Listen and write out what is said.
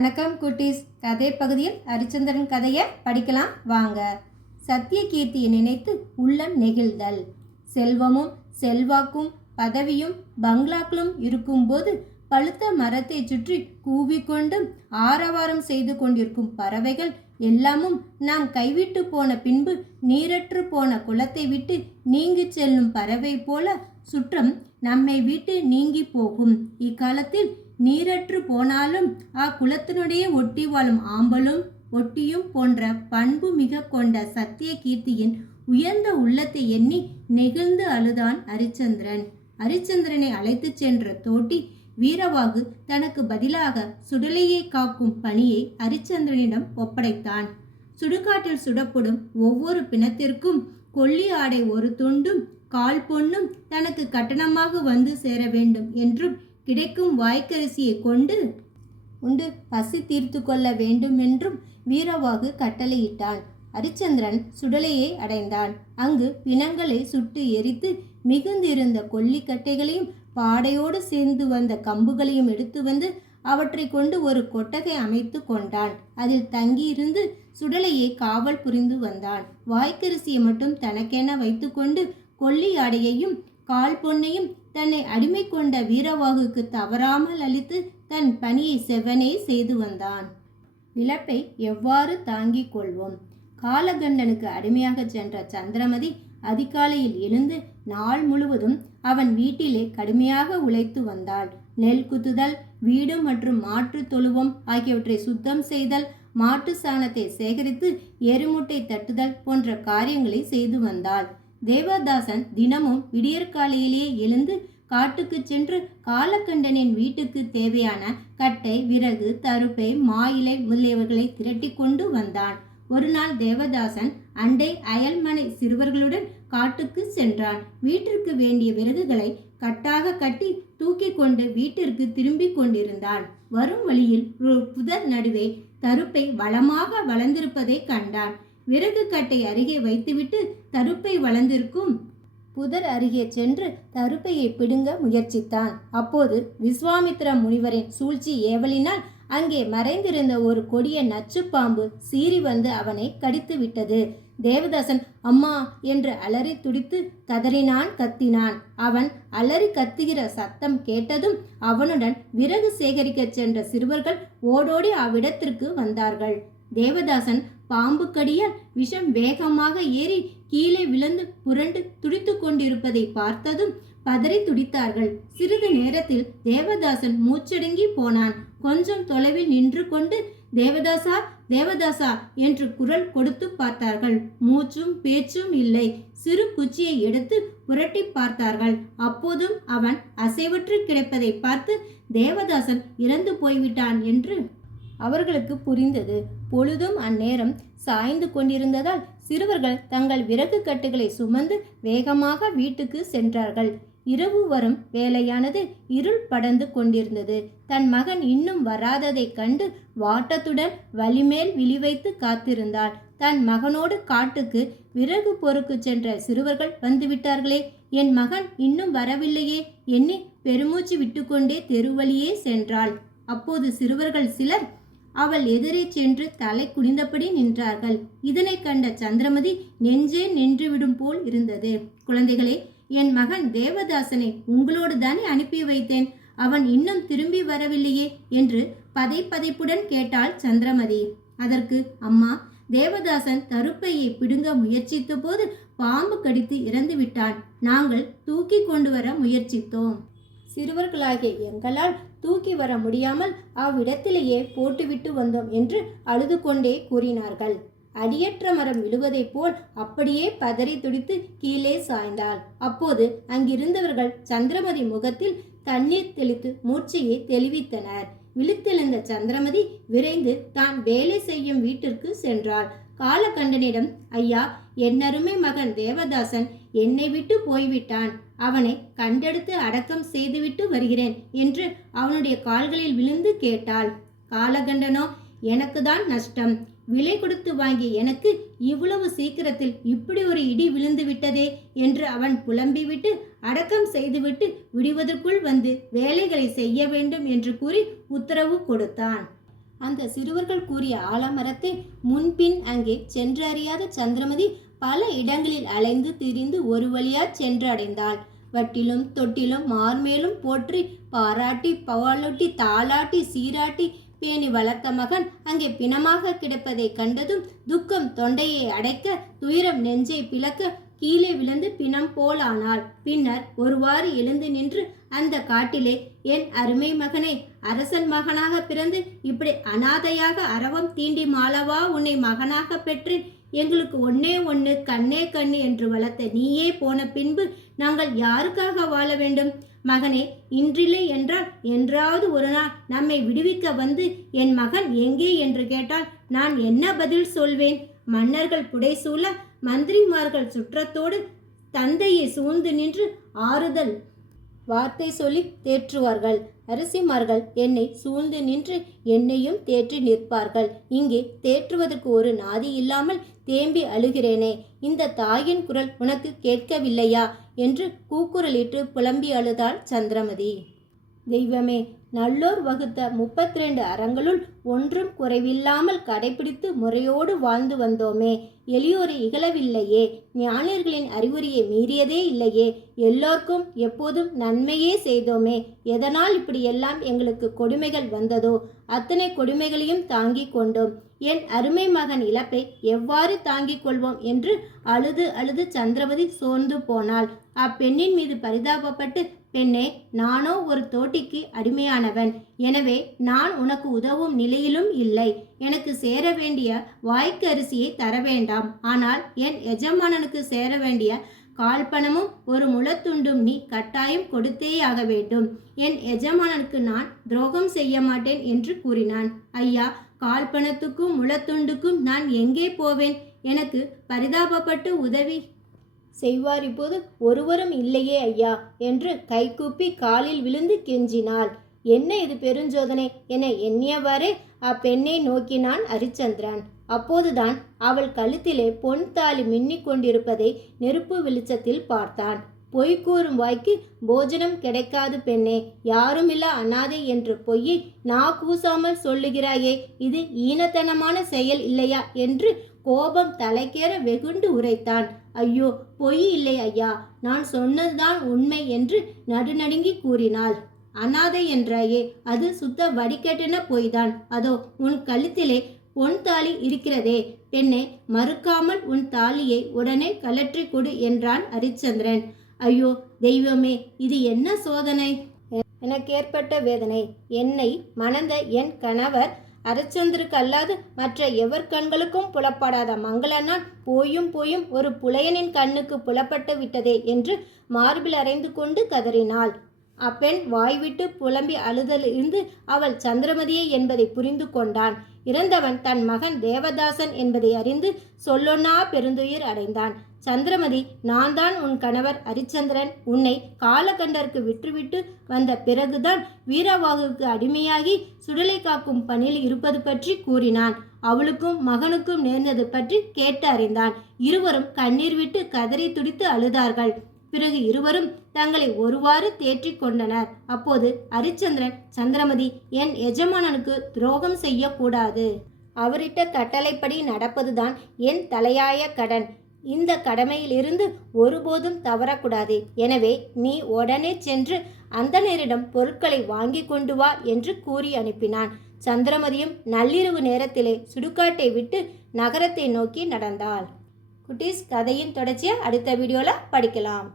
வணக்கம் குட்டீஸ். கதை பகுதியில் ஹரிச்சந்திரன் கதையை படிக்கலாம் வாங்க. சத்தியகீர்த்தியை நினைத்து உள்ளம் நெகிழ்தல். செல்வமும் செல்வாக்கும் பதவியும் பங்களாக்களும் இருக்கும்போது பழுத்த மரத்தை சுற்றி கூவிக்கொண்டும் ஆரவாரம் செய்து கொண்டிருக்கும் பறவைகள் எல்லாமும் நாம் கைவிட்டு போன பின்பு நீரற்று போன குளத்தை விட்டு நீங்கி செல்லும் பறவை போல சுற்றம் நம்மை விட்டு நீங்கி போகும். இக்காலத்தில் நீரற்று போனாலும் குலத்தினுடைய ஒட்டி வாழும் ஆம்பலும் ஒட்டியும் போன்ற பண்பு மிக கொண்ட சத்தியகீர்த்தியின் உயர்ந்த உள்ளத்தை எண்ணி நெகிழ்ந்து அழுதான் ஹரிச்சந்திரன். ஹரிச்சந்திரனை அழைத்து சென்ற தோட்டி வீரவாகு தனக்கு பதிலாக சுடலையை காக்கும் பணியை ஹரிச்சந்திரனிடம் ஒப்படைத்தான். சுடுகாட்டில் சுடப்படும் ஒவ்வொரு பிணத்திற்கும் கொல்லி ஆடை ஒரு துண்டும் கால் பொன்னும் தனக்கு கட்டணமாக வந்து சேர வேண்டும் என்றும் கிடைக்கும் வாய்க்கரிசியை கொண்டு உண்டு பசி தீர்த்து கொள்ள வேண்டும் என்றும் வீரவாகு கட்டளையிட்டான். ஹரிச்சந்திரன் சுடலையை அடைந்தான். அங்கு பிணங்களை சுட்டு எரித்து மிகுந்திருந்த கொல்லிக்கட்டைகளையும் பாடையோடு சேர்ந்து வந்த கம்புகளையும் எடுத்து வந்து அவற்றை கொண்டு ஒரு கொட்டகை அமைத்து கொண்டான். அதில் தங்கியிருந்து சுடலையை காவல் புரிந்து வந்தான். வாய்க்கரிசியை மட்டும் தனக்கென வைத்து கொண்டு கொல்லி ஆடையையும் கால் பொன்னையும் தன்னை அடிமை கொண்ட வீரவாகுக்கு தவறாமல் அளித்து தன் பணியை செவ்வனே செய்து வந்தான். இழப்பை எவ்வாறு தாங்கிக் கொள்வோம்? காலகண்டனுக்கு அடிமையாக சென்ற சந்திரமதி அதிகாலையில் எழுந்து நாள் முழுவதும் அவன் வீட்டிலே கடுமையாக உழைத்து வந்தாள். நெல் குத்துதல், வீடு மற்றும் மாற்று தொழுவம் ஆகியவற்றை சுத்தம் செய்தல், மாட்டு சாணத்தை சேகரித்து எருமுட்டை தட்டுதல் போன்ற காரியங்களை செய்து வந்தாள். தேவதாசன் தினமும் விடியற்காலையிலேயே எழுந்து காட்டுக்கு சென்று காலகண்டனின் வீட்டுக்கு தேவையான கட்டை, விறகு, தருப்பை, மாயிலை முதலியவர்களை திரட்டி கொண்டு வந்தான். ஒரு நாள் தேவதாசன் அண்டை அயல்மனை சிறுவர்களுடன் காட்டுக்கு சென்றான். வீட்டிற்கு வேண்டிய விறகுகளை கட்டாக கட்டி தூக்கி கொண்டு வீட்டிற்கு திரும்பி கொண்டிருந்தான். வரும் வழியில் ஒரு புதர் நடுவே தருப்பை வளமாக வளர்ந்திருப்பதை கண்டான். விறகு கட்டை அருகே வைத்துவிட்டு தருப்பை வளர்ந்திருக்கும் புதர் அருகே சென்று தருப்பையை பிடுங்க முயற்சித்தான். அப்போது விஸ்வாமித்ர முனிவரின் சூழ்ச்சி ஏவலினால் அங்கே மறைந்திருந்த ஒரு கொடிய நச்சு பாம்பு சீறி வந்து அவனை கடித்து விட்டது. தேவதாசன் அம்மா என்று அலறி துடித்து கதறினான், கத்தினான். அவன் அலறி கத்துகிற சத்தம் கேட்டதும் அவனுடன் விறகு சேகரிக்க சென்ற சிறுவர்கள் ஓடோடி அவ்விடத்திற்கு வந்தார்கள். தேவதாசன் பாம்பு கடியால் விஷம் வேகமாக ஏறி கீழே விழுந்து புரண்டு துடித்து கொண்டிருப்பதை பார்த்ததும் பதறி துடித்தார்கள். சிறிது நேரத்தில் தேவதாசன் மூச்சடங்கி போனான். கொஞ்சம் தொலைவில் நின்று கொண்டு தேவதாசா தேவதாசா என்று குரல் கொடுத்து பார்த்தார்கள். மூச்சும் பேச்சும் இல்லை. சிறு குச்சியை எடுத்து புரட்டி பார்த்தார்கள். அப்போதும் அவன் அசைவற்று கிடப்பதை பார்த்து தேவதாசன் இறந்து போய்விட்டான் என்று அவர்களுக்கு புரிந்தது. பொழுதும் அந்நேரம் சாய்ந்து கொண்டிருந்ததால் சிறுவர்கள் தங்கள் விறகு கட்டுகளை சுமந்து வேகமாக வீட்டுக்கு சென்றார்கள். இரவு வரும் வேலையானது இருள் படர்ந்து கொண்டிருந்தது. தன் மகன் இன்னும் வராததை கண்டு வாட்டத்துடன் வலிமேல் விழிவைத்து காத்திருந்தாள். தன் மகனோடு காட்டுக்கு விறகு பொறுக்கு சென்ற சிறுவர்கள் வந்துவிட்டார்களே, என் மகன் இன்னும் வரவில்லையே எண்ணி பெருமூச்சு விட்டுக்கொண்டே தெருவழியே சென்றாள். அப்போது சிறுவர்கள் சிலர் அவள் எதிரே சென்று தலை குனிந்தபடி நின்றார்கள். இதனை கண்ட சந்திரமதி நெஞ்சே நின்றுவிடும் போல் இருந்தது. குழந்தைகளே, என் மகன் தேவதாசனை உங்களோடு தானே அனுப்பி வைத்தேன். அவன் இன்னும் திரும்பி வரவில்லையே என்று பதைப்புடன் கேட்டாள் சந்திரமதி. அதற்கு அம்மா, தேவதாசன் தருப்பையை பிடுங்க முயற்சித்த போது பாம்பு கடித்து இறந்து விட்டான். நாங்கள் தூக்கி கொண்டு வர முயற்சித்தோம். சிறுவர்களாகிய எங்களால் தூக்கி வர முடியாமல் அவ்விடத்திலேயே போட்டுவிட்டு வந்தோம் என்று அழுது கொண்டே கூறினார்கள். அடியற்ற மரம் விழுவதைப் போல் அப்படியே பதறி துடித்து கீழே சாய்ந்தாள். அப்போது அங்கிருந்தவர்கள் சந்திரமதி முகத்தில் தண்ணீர் தெளித்து மூச்சையை தெளிவித்தனர். விழித்தெழுந்த சந்திரமதி விரைந்து தான் வேலை செய்யும் வீட்டிற்கு சென்றாள். காலகண்டனிடம், ஐயா, என்னருமை மகன் தேவதாசன் என்னை விட்டு போய்விட்டான். அவனை கண்டெடுத்து அடக்கம் செய்துவிட்டு வருகிறேன் என்று அவனுடைய கால்களில் விழுந்து கேட்டாள். காலகண்டனோ, எனக்கு தான் நஷ்டம். விலை கொடுத்து வாங்கிய எனக்கு இவ்வளவு சீக்கிரத்தில் இப்படி ஒரு இடி விழுந்து விட்டதே என்று அவன் புலம்பிவிட்டு அடக்கம் செய்துவிட்டு விடுவதற்குள் வந்து வேலைகளை செய்ய வேண்டும் என்று கூறி உத்தரவு கொடுத்தான். அந்த சிறுவர்கள் கூறிய ஆலமரத்தை முன்பின் அங்கே சென்றறியாத சந்திரமதி பல இடங்களில் அலைந்து திரிந்து ஒரு வழியா சென்று அடைந்தாள். வட்டிலும் தொட்டிலும் மார்மேலும் போற்றி பாராட்டி பாலூட்டி தாளாட்டி சீராட்டி பேணி வளர்த்த மகன் அங்கே பிணமாக கிடப்பதை கண்டதும் துக்கம் தொண்டையை அடைக்க, துயரம் நெஞ்சை பிளக்க கீழே விழுந்து பிணம் போலானாள். பின்னர் ஒருவாறு எழுந்து நின்று, அந்த காட்டிலே என் அருமை மகனே, அரசன் மகனாக பிறந்து இப்படி அனாதையாக அரவம் தீண்டி மாளவா உன்னை மகனாக பெற்றேன். எங்களுக்கு ஒன்னே ஒன்று கண்ணே கண்ணு என்று வளர்த்த நீயே போன பின்பு நாங்கள் யாருக்காக வாழ வேண்டும்? மகனே, இன்றில்லை என்றால் என்றாவது ஒரு நாள் நம்மை விடுவிக்க வந்து என் மகன் எங்கே என்று கேட்டால் நான் என்ன பதில் சொல்வேன்? மன்னர்கள் புடைசூழ, மந்திரிமார்கள் சுற்றத்தோடு தந்தையை சூழ்ந்து நின்று ஆறுதல் வார்த்தை சொல்லி தேற்றுவார்கள். அரசிமார்கள் என்னை சூழ்ந்து நின்று என்னையும் தேற்றி நிற்பார்கள். இங்கே தேற்றுவதற்கு ஒரு நாதி இல்லாமல் தேம்பி அழுகிறேனே, இந்த தாயின் குரல் உனக்கு கேட்கவில்லையா என்று கூக்குரலிட்டு புலம்பி அழுதாள் சந்திரமதி. தெய்வமே, நல்லோர் வகுத்த 32 அறங்களுள் ஒன்றும் குறைவில்லாமல் கடைபிடித்து முறையோடு வாழ்ந்து வந்தோமே. எளியோரை இகழவில்லையே, ஞானியர்களின் அறிவுரையை மீறியதே இல்லையே, எல்லோருக்கும் எப்போதும் நன்மையே செய்தோமே. எதனால் இப்படியெல்லாம் எங்களுக்கு கொடுமைகள் வந்ததோ அத்தனை கொடுமைகளையும் தாங்கிக் கொண்டோம். என் அருமை மகன் இழப்பை எவ்வாறு தாங்கிக் கொள்வோம் என்று அழுது அழுது சந்திரமதி சோர்ந்து போனாள். அப்பெண்ணின் மீது பரிதாபப்பட்டு, பெண்ணே, நானோ ஒரு தோட்டிக்கு அடிமையானவன். எனவே நான் உனக்கு உதவும் நிலையிலும் இல்லை. எனக்கு சேர வேண்டிய வாய்க்கு அரிசியை தர வேண்டாம். ஆனால் என் எஜமானனுக்கு சேர வேண்டிய கால்பணமும் ஒரு முளத்துண்டும் நீ கட்டாயம் கொடுத்தேயாக வேண்டும். என் எஜமானனுக்கு நான் துரோகம் செய்ய மாட்டேன் என்று கூறினான். ஐயா, கால்பணத்துக்கும் முளத்துண்டுக்கும் நான் எங்கே போவேன்? எனக்கு பரிதாபப்பட்டு உதவி செய்வார் இப்போது ஒருவரும் இல்லையே ஐயா என்று கைகூப்பி காலில் விழுந்து கெஞ்சினாள். என்ன இது பெருஞ்சோதனை என எண்ணியவாறே அப்பெண்ணை நோக்கினான் ஹரிச்சந்திரன். அப்போதுதான் அவள் கழுத்திலே பொன் தாலி மின்னிக் கொண்டிருப்பதை நெருப்பு வெளிச்சத்தில் பார்த்தான். பொய் கூறும் வாய்க்கு போஜனம் கிடைக்காது பெண்ணே, யாருமில்லா அனாதை என்று பொய்யை நான் கூசாமல் சொல்லுகிறாயே, இது ஈனத்தனமான செயல் இல்லையா என்று கோபம் தலைக்கேற வெகுண்டு உரைத்தான். ஐயோ, பொய் இல்லை ஐயா, நான் சொன்னதுதான் உண்மை என்று நடுநடுங்கி கூறினாள். அனாதை என்றாயே, அது சுத்த வடிகட்டின பொய்தான். அதோ உன் கழுத்திலே பொன் தாலி இருக்கிறதே பெண்ணே, மறுக்காமல் உன் தாலியை உடனே கலற்றி கொடு என்றான் ஹரிச்சந்திரன். ஐயோ தெய்வமே, இது என்ன சோதனை! எனக்கு ஏற்பட்ட வேதனை. என்னை மணந்த என் கணவர் ஹரிச்சந்திருக்கு அல்லாது மற்ற எவர் கண்களுக்கும் புலப்படாத மங்களனான் போயும் போயும் ஒரு புலையனின் கண்ணுக்கு புலப்பட்டு விட்டதே என்று மார்பில் அறைந்து கொண்டு கதறினாள். அப்பெண் வாய்விட்டு புலம்பி அழுதலிருந்து அவள் சந்திரமதியை என்பதை புரிந்து கொண்டான். இறந்தவன் தன் மகன் தேவதாசன் என்பதை அறிந்து சொல்லொன்னா பெருந்துயிர் அடைந்தான். சந்திரமதி, நான் தான் உன் கணவர் ஹரிச்சந்திரன். உன்னை காலகண்டருக்கு விற்றுவிட்டு வந்த பிறகுதான் வீரவாகுக்கு அடிமையாகி சுடலை காக்கும் பணியில் இருப்பது பற்றி கூறினான். அவளுக்கும் மகனுக்கும் நேர்ந்தது பற்றி கேட்டு அறிந்தான். இருவரும் கண்ணீர் விட்டு கதறி துடித்து அழுதார்கள். பிறகு இருவரும் தங்களை ஒருவாறு தேற்றிக் கொண்டனர். அப்போது ஹரிச்சந்திரன், சந்திரமதி, என் எஜமானனுக்கு துரோகம் செய்யக்கூடாது. அவரிட்ட கட்டளைப்படி நடப்பதுதான் என் தலையாய கடன். இந்த கடமையிலிருந்து ஒருபோதும் தவறக்கூடாது. எனவே நீ உடனே சென்று அந்தணரிடம் பொருட்களை வாங்கி கொண்டு வா என்று கூறி அனுப்பினான். சந்திரமதியும் நள்ளிரவு நேரத்திலே சுடுகாட்டை விட்டு நகரத்தை நோக்கி நடந்தாள். குட்டீஸ், கதையின் தொடர்ச்சியை அடுத்த வீடியோவில் படிக்கலாம்.